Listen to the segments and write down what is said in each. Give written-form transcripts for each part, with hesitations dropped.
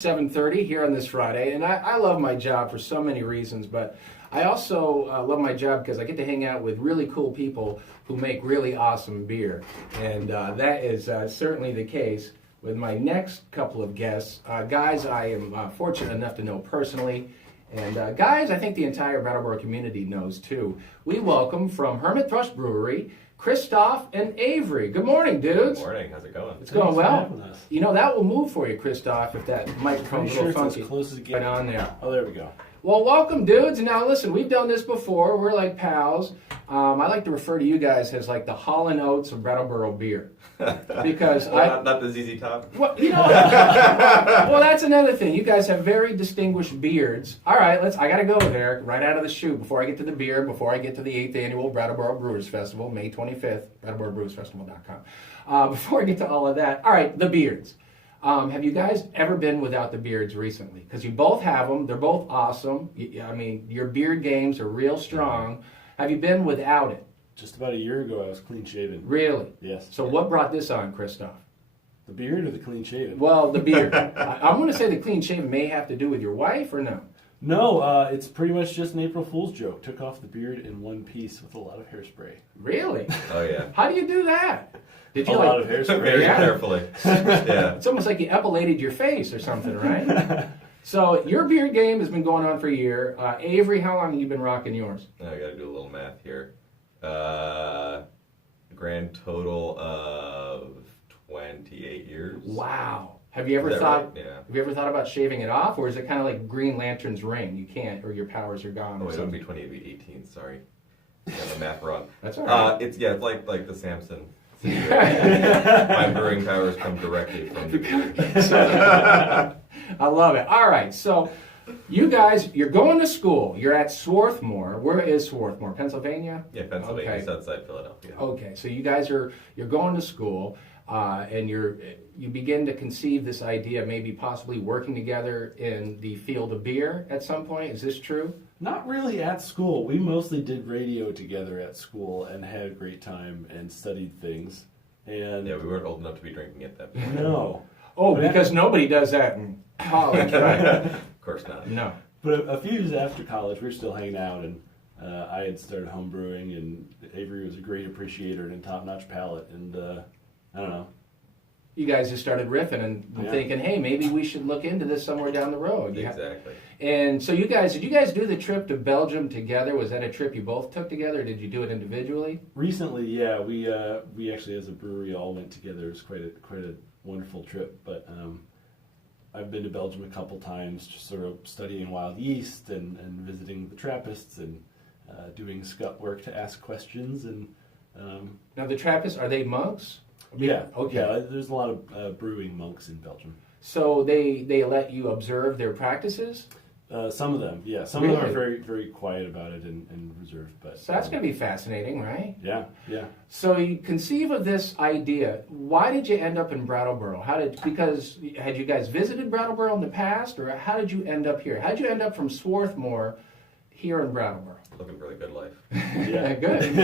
7:30 here on this Friday, and I love my job for so many reasons, but I also love my job because I get to hang out with really cool people who make really awesome beer, and that is certainly the case with my next couple of guests. Guys I am fortunate enough to know personally, and guys I think the entire Brattleboro community knows too. We welcome from Hermit Thrush Brewery, Christoph and Avery. Good morning, dudes. Good morning. How's it going? It's going well. You know, that will move for you, Christoph, if that microphone's a little funky. As close as it gets. Right on there. Oh, there we go. Well, welcome, dudes. Now, listen, we've done this before. We're like pals. I like to refer to you guys as like the Hall & Oates of Brattleboro beer. Because not the ZZ Top. Well, you know, well, that's another thing. You guys have very distinguished beards. All right, I got to go there right out of the chute before I get to the beer, before I get to the 8th Annual Brattleboro Brewers Festival, May 25th, BrattleboroBrewersFestival.com. Before I get to all of that, all right, the beards. Have you guys ever been without the beards recently? Because you both have them. They're both awesome. I mean, your beard games are real strong. Have you been without it? Just about a year ago, I was clean shaven. Really? Yes. So what brought this on, Christoph? The beard or the clean shaven? Well, the beard. I want to say the clean shaven may have to do with your wife, or no? No, it's pretty much just an April Fool's joke. Took off the beard in one piece with a lot of hairspray. Really? Oh yeah. How do you do that? Did you A lot of hairspray. Very Yeah. carefully. Yeah. It's almost like you epilated your face or something, right? So your beard game has been going on for a year. Avery, how long have you been rocking yours? I got to do a little math here. Grand total of 28 years. Wow. Have you ever Is that thought? right? Yeah. Have you ever thought about shaving it off, or is it kind of like Green Lantern's ring? You can't, or your powers are gone. Oh, Or it wouldn't something. be 28, it'd be 18. Sorry. Got the math wrong. That's all right. It's like the Samson. My brewing powers come directly from the beard. I love it. All right, so you guys, you're going to school. You're at Swarthmore. Where is Swarthmore? Pennsylvania? Yeah, Pennsylvania, Okay. just outside Philadelphia. Okay, so you guys you're going to school, and you begin to conceive this idea, maybe possibly working together in the field of beer at some point. Is this true? Not really at school. We mostly did radio together at school and had a great time and studied things. And Yeah, we weren't old enough to be drinking at that point. no. Oh, But because nobody does that in college, right? Of course not. No. But a few years after college, we were still hanging out, and I had started home brewing, and Avery was a great appreciator and a top-notch palate, and I don't know. You guys just started riffing and Yeah. thinking, hey, maybe we should look into this somewhere down the road. Exactly. And so did you guys do the trip to Belgium together? Was that a trip you both took together, or did you do it individually? Recently, yeah, we actually as a brewery all went together. It was quite a wonderful trip. But I've been to Belgium a couple times, just sort of studying wild yeast and visiting the Trappists and doing scut work to ask questions and Now, the Trappists, are they monks? yeah, Okay. yeah. There's a lot of brewing monks in Belgium. So they let you observe their practices? Some of them, yeah. Some of them Really? are very very quiet about it and reserved. But So that's going to be fascinating, right? yeah, yeah. So you conceive of this idea. Why did you end up in Brattleboro? Because had you guys visited Brattleboro in the past, or how did you end up here? How did you end up from Swarthmore here in Brattleboro? Looking for the good life. Yeah, good.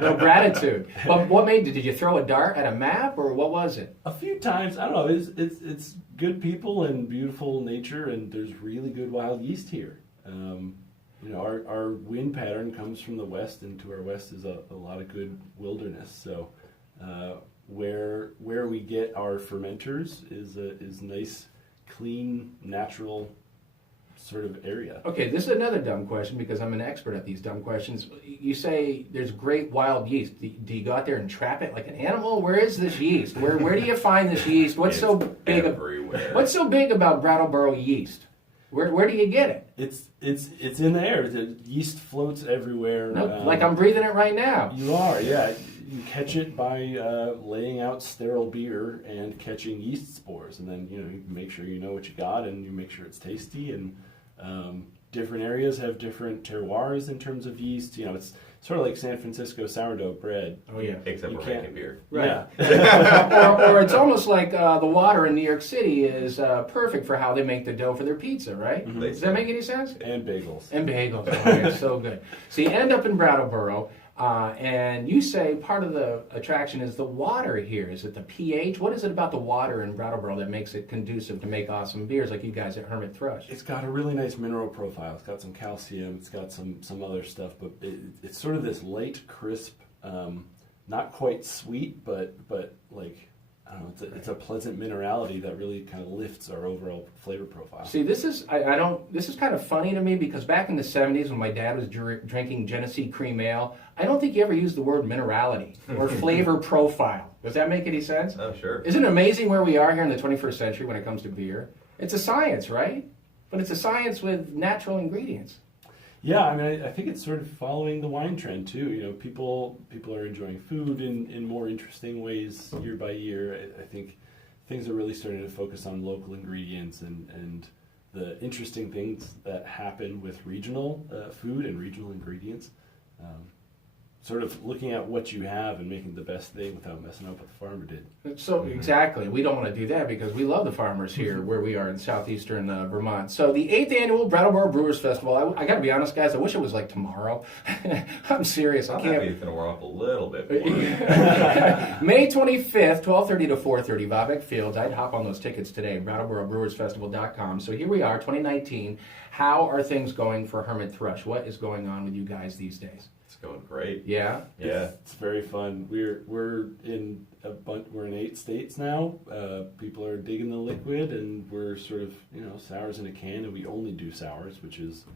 No gratitude. But what did you throw a dart at a map, or what was it? A few times, I don't know. It's good people and beautiful nature, and there's really good wild yeast here. Our wind pattern comes from the west, and to our west is a lot of good wilderness. So where we get our fermenters is nice, clean, natural sort of area. Okay, this is another dumb question because I'm an expert at these dumb questions. You say there's great wild yeast. Do you go out there and trap it like an animal? Where is this yeast? Where do you find this yeast? What's so big? Everywhere. What's so big about Brattleboro yeast? Where do you get it? It's in the air. The yeast floats everywhere. No, like I'm breathing it right now. You are, yeah. You catch it by laying out sterile beer and catching yeast spores, and then you make sure you know what you got, and you make sure it's tasty. And different areas have different terroirs in terms of yeast. It's sort of like San Francisco sourdough bread. Oh yeah. Except You we're can't- making beer. Right. Yeah. or it's almost like the water in New York City is perfect for how they make the dough for their pizza, right? Mhm. Does that make any sense? And bagels. And bagels. Oh, they're so good. So you end up in Brattleboro. And you say part of the attraction is the water here. Is it the pH? What is it about the water in Brattleboro that makes it conducive to make awesome beers like you guys at Hermit Thrush? It's got a really nice mineral profile. It's got some calcium. It's got some other stuff, but it's sort of this light, crisp, not quite sweet, but like, I don't know. It's a pleasant minerality that really kind of lifts our overall flavor profile. See, this is this is kind of funny to me because back in the 70s when my dad was drinking Genesee Cream Ale, I don't think he ever used the word minerality or flavor profile. Does that make any sense? Oh, sure. Isn't it amazing where we are here in the 21st century when it comes to beer? It's a science, right? But it's a science with natural ingredients. Yeah, I mean, I think it's sort of following the wine trend too. You know, people are enjoying food in more interesting ways year by year. I think things are really starting to focus on local ingredients and the interesting things that happen with regional food and regional ingredients. Sort of looking at what you have and making the best thing without messing up what the farmer did. So exactly, we don't want to do that because we love the farmers here where we are in southeastern Vermont. So the 8th annual Brattleboro Brewers Festival. I got to be honest, guys. I wish it was like tomorrow. I'm serious. I'm I can't. happy it's going to warm up a little bit more. May 25th, 12:30 to 4:30, Vabec Fields. I'd hop on those tickets today. BrattleboroBrewersFestival.com. So here we are, 2019. How are things going for Hermit Thrush? What is going on with you guys these days? It's going great. Yeah. Yeah. It's very fun. We're in we're in 8 states now. People are digging the liquid, and we're sort of sours in a can, and we only do sours, which is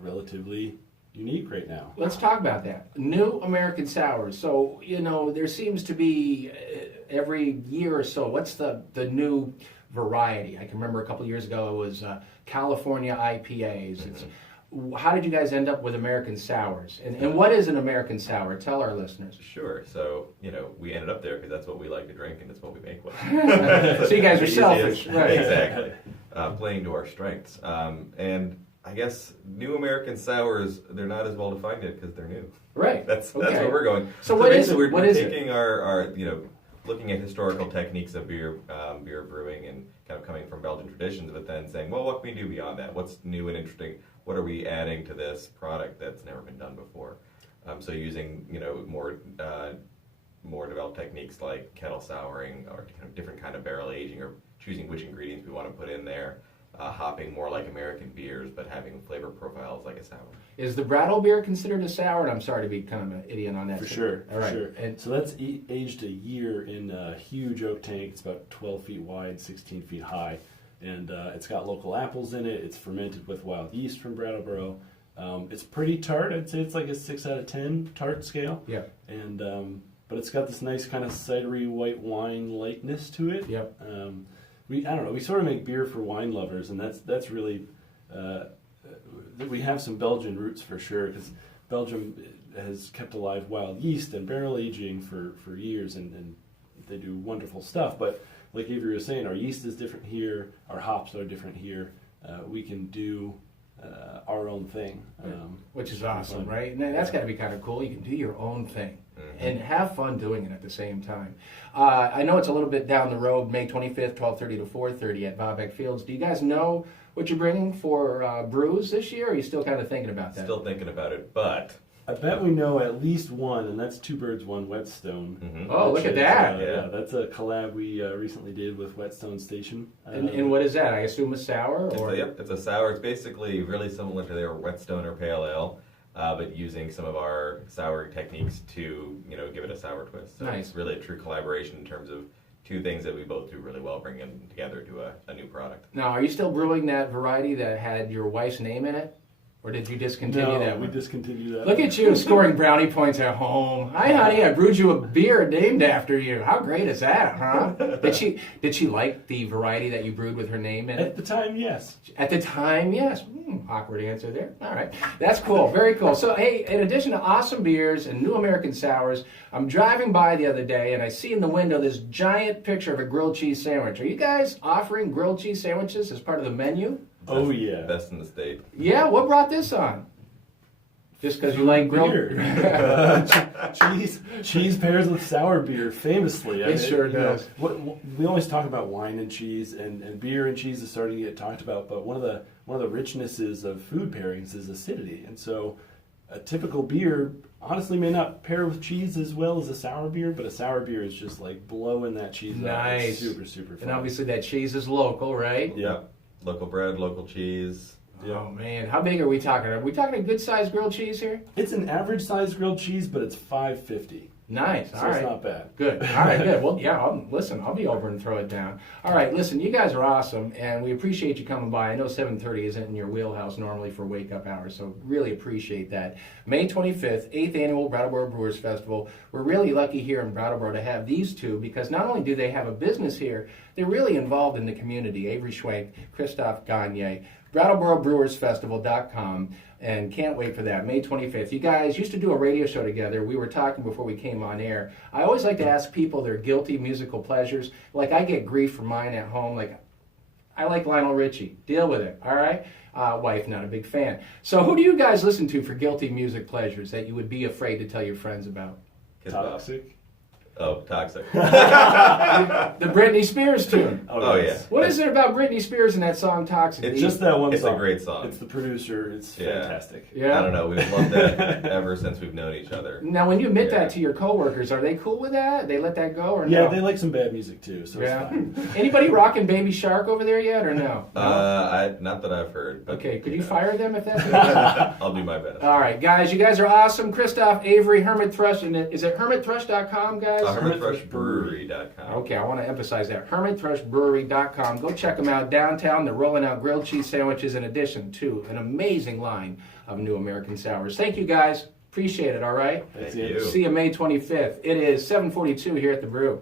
relatively unique right now. Let's talk about that. New American sours. So there seems to be every year or so. What's the new variety? I can remember a couple of years ago it was California IPAs. It's how did you guys end up with American sours? And what is an American sour? Tell our listeners. Sure. So, we ended up there because that's what we like to drink and it's what we make with. So you guys are Easiest. selfish. Right. Exactly. Playing to our strengths. And I guess new American sours, they're not as well defined yet because they're new. Right. That's Okay. where we're going. So what is basically it? What we're is it? taking our looking at historical techniques of beer brewing and kind of coming from Belgian traditions, but then saying, well, what can we do beyond that? What's new and interesting? What are we adding to this product that's never been done before? So using more developed techniques like kettle souring or kind of different kind of barrel aging or choosing which ingredients we want to put in there, hopping more like American beers but having flavor profiles like a sour. Is the Brattle beer considered a sour? And I'm sorry to be kind of an idiot on that. For sure. All right. For sure. And so that's aged a year in a huge oak tank. It's about 12 feet wide, 16 feet high. And it's got local apples in it. It's fermented with wild yeast from Brattleboro. It's pretty tart. I'd say it's like a 6 out of 10 tart scale. yeah. And but it's got this nice kind of cidery white wine lightness to it. Yep. I don't know. We sort of make beer for wine lovers, and that's really we have some Belgian roots for sure because Belgium has kept alive wild yeast and barrel aging for years, and they do wonderful stuff. But like Avery was saying, our yeast is different here. Our hops are different here. We can do our own thing, Which is awesome, right? And that's got to be kind of cool. You can do your own thing and have fun doing it at the same time. I know it's a little bit down the road, May 25th, 12:30 to 4:30 at Vabec Fields. Do you guys know what you're bringing for brews this year, or are you still kind of thinking about that? Still thinking about it, but I bet we know at least one, and that's Two Birds, One Whetstone. Oh, look at Which is, that. Yeah, that's a collab we recently did with Whetstone Station. And what is that? I assume a sour? Or It's a sour. It's basically really similar to their Whetstone or Pale Ale, but using some of our souring techniques to give it a sour twist. So Nice. It's really a true collaboration in terms of two things that we both do really well, bringing them together to a new product. Now, are you still brewing that variety that had your wife's name in it? Or did you discontinue that we one? discontinued that. Look at you scoring brownie points at home. Hi, honey, I brewed you a beer named after you. How great is that, huh? Did she like the variety that you brewed with her name in At it? the time, yes. At the time, yes. Awkward answer there. All right. That's cool. Very cool. So, hey, in addition to awesome beers and new American sours, I'm driving by the other day and I see in the window this giant picture of a grilled cheese sandwich. Are you guys offering grilled cheese sandwiches as part of the menu? Oh, yeah. Best in the state. Yeah, what brought this on? Just because you like grilled Beer. Cheese pairs with sour beer, famously. It sure does. We always talk about wine and cheese, and beer and cheese is starting to get talked about. But one of the richnesses of food pairings is acidity, and so a typical beer honestly may not pair with cheese as well as a sour beer, but a sour beer is just like blowing that cheese up. Nice. It's super, super fun. And obviously that cheese is local, right? Yeah. Local bread, local cheese. Oh man, how big are we talking? Are we talking a good sized grilled cheese here? It's an average size grilled cheese, but it's $5.50. Nice. So All right. it's not bad. Good. All right, good. Well, yeah, I'll be over and throw it down. All right, listen, you guys are awesome, and we appreciate you coming by. I know 7:30 isn't in your wheelhouse normally for wake-up hours, so really appreciate that. May 25th, 8th Annual Brattleboro Brewers Festival. We're really lucky here in Brattleboro to have these two, because not only do they have a business here, they're really involved in the community. Avery Schwenk, Christophe Gagne, BrattleboroBrewersFestival.com. And can't wait for that, May 25th. You guys used to do a radio show together. We were talking before we came on air. I always like to ask people their guilty musical pleasures. Like, I get grief from mine at home. Like, I like Lionel Richie. Deal with it, all right? Wife, not a big fan. So who do you guys listen to for guilty music pleasures that you would be afraid to tell your friends about? Kid Bop. Toxic. Oh, Toxic. The Britney Spears tune. Oh, yeah. What is it about Britney Spears and that song Toxic? It's just that one It's song. a great song. It's the producer. It's Yeah. fantastic. Yeah. I don't know. We've loved that ever since we've known each other. Now, when you admit Yeah. that to your coworkers, are they cool with that? They let that go or Yeah, no? they like some bad music too, so Yeah. it's fine. Anybody rocking Baby Shark over there yet or no? Not that I've heard. But, Okay, could you fire them if that's the case? I'll do my best. All right, guys, you guys are awesome. Christoph, Avery, Hermit Thrush, and is it hermitthrush.com, guys? HermitThrushBrewery.com. Okay, I want to emphasize that. HermitThrushBrewery.com. Go check them out downtown. They're rolling out grilled cheese sandwiches in addition to an amazing line of new American sours. Thank you, guys. Appreciate it, all right? That's Thank it. you. See you May 25th. It is 7:42 here at the Brew.